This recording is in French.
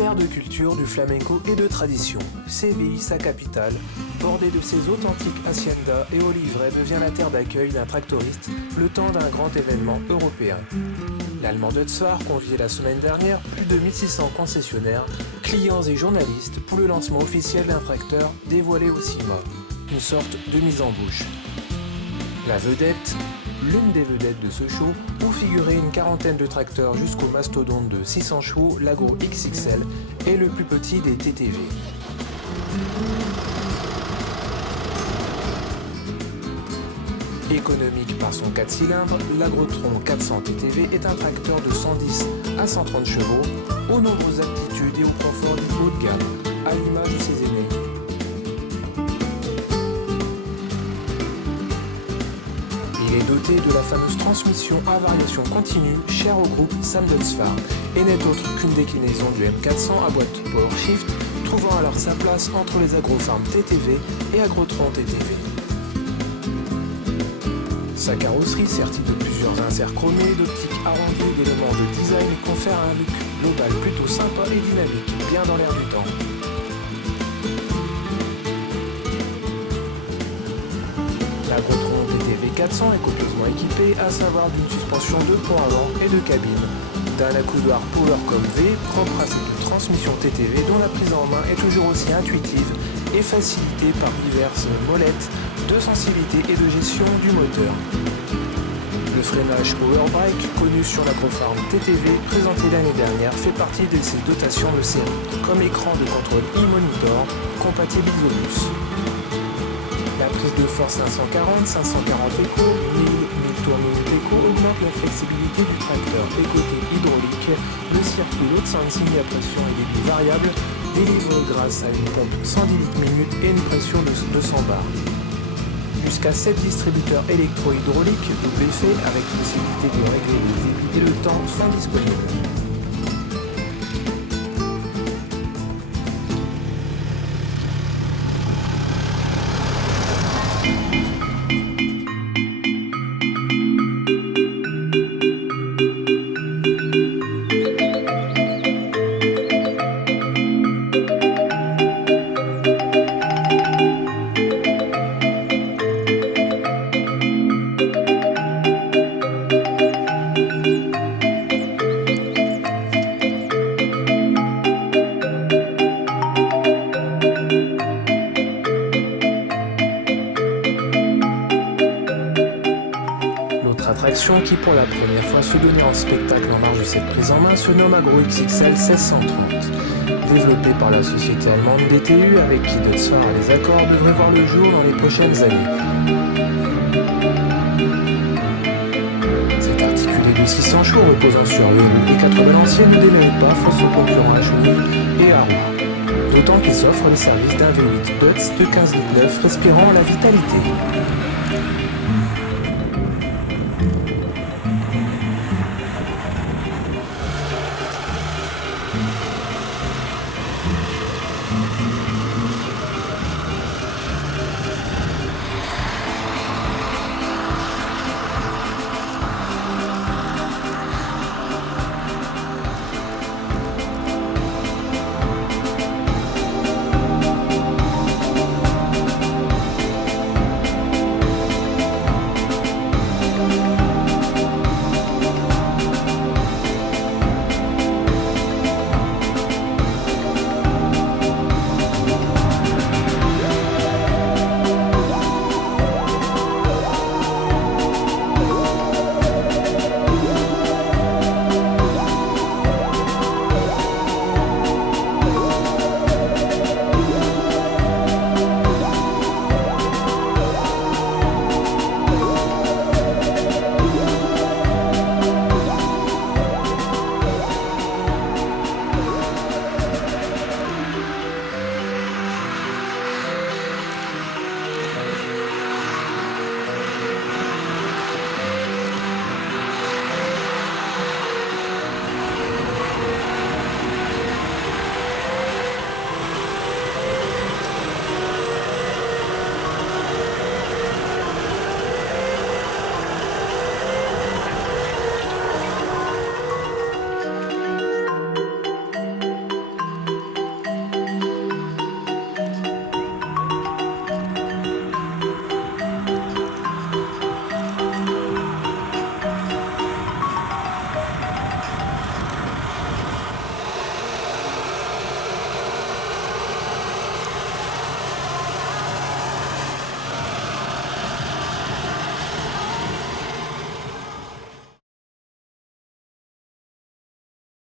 Terre de culture, du flamenco et de tradition, Séville, sa capitale, bordée de ses authentiques haciendas et olivraies, devient la terre d'accueil d'un tractoriste le temps d'un grand événement européen. L'Allemand Dutzfahrt conviait la semaine dernière plus de 1600 concessionnaires, clients et journalistes pour le lancement officiel d'un tracteur dévoilé au CIMA, une sorte de mise en bouche. La vedette, l'une des vedettes de ce show, où figuraient une quarantaine de tracteurs jusqu'au mastodonte de 600 chevaux, l'Agro XXL, est le plus petit des TTV. Économique par son 4 cylindres, l'Agrotron 400 TTV est un tracteur de 110 à 130 chevaux, aux nombreuses aptitudes et au confort du haut de gamme, à l'image de ses aînés. Il est doté de la fameuse transmission à variation continue, chère au groupe Sam Dutzfahrt, et n'est autre qu'une déclinaison du M400 à boîte Power Shift, trouvant alors sa place entre les Agrofarm TTV et Agrotron TTV. Sa carrosserie, sertie de plusieurs inserts chromés, d'optiques arrondies et d'éléments de design, confère un look global plutôt sympa et dynamique, bien dans l'air du temps. L'Agrotron TTV 400 est copieusement équipé, à savoir d'une suspension de pont avant et de cabine, d'un accoudoir Powercom V propre à cette transmission TTV dont la prise en main est toujours aussi intuitive et facilitée par diverses molettes de sensibilité et de gestion du moteur. Le freinage Powerbrake, connu sur l'Agrofarm TTV, présenté l'année dernière, fait partie de ses dotations de série, comme écran de contrôle e-monitor compatible Xobus. La prise de force 540, 540 Eco, 1000 tournées Eco augmente la flexibilité du tracteur. Et côté hydraulique, le circuit haute sensing à pression et débit variable délivre grâce à une pompe 110 litres minute et une pression de 200 bars. Jusqu'à 7 distributeurs électro-hydrauliques WC avec possibilité de régler les débits et le temps sont disponibles. Attraction qui pour la première fois se donnait en spectacle en marge de cette prise en main se nomme Agro XXL 1630. Développé par la société allemande DTU avec qui Dutzfahrt a des accords, devrait voir le jour dans les prochaines années. Cet articulé de 600 chevaux reposant sur une roue et 4 balanciers ne démérite pas face aux concurrents à chenilles et à roues. D'autant qu'il s'offre les services d'un V8 Butz de 15 litres neuf respirant la vitalité.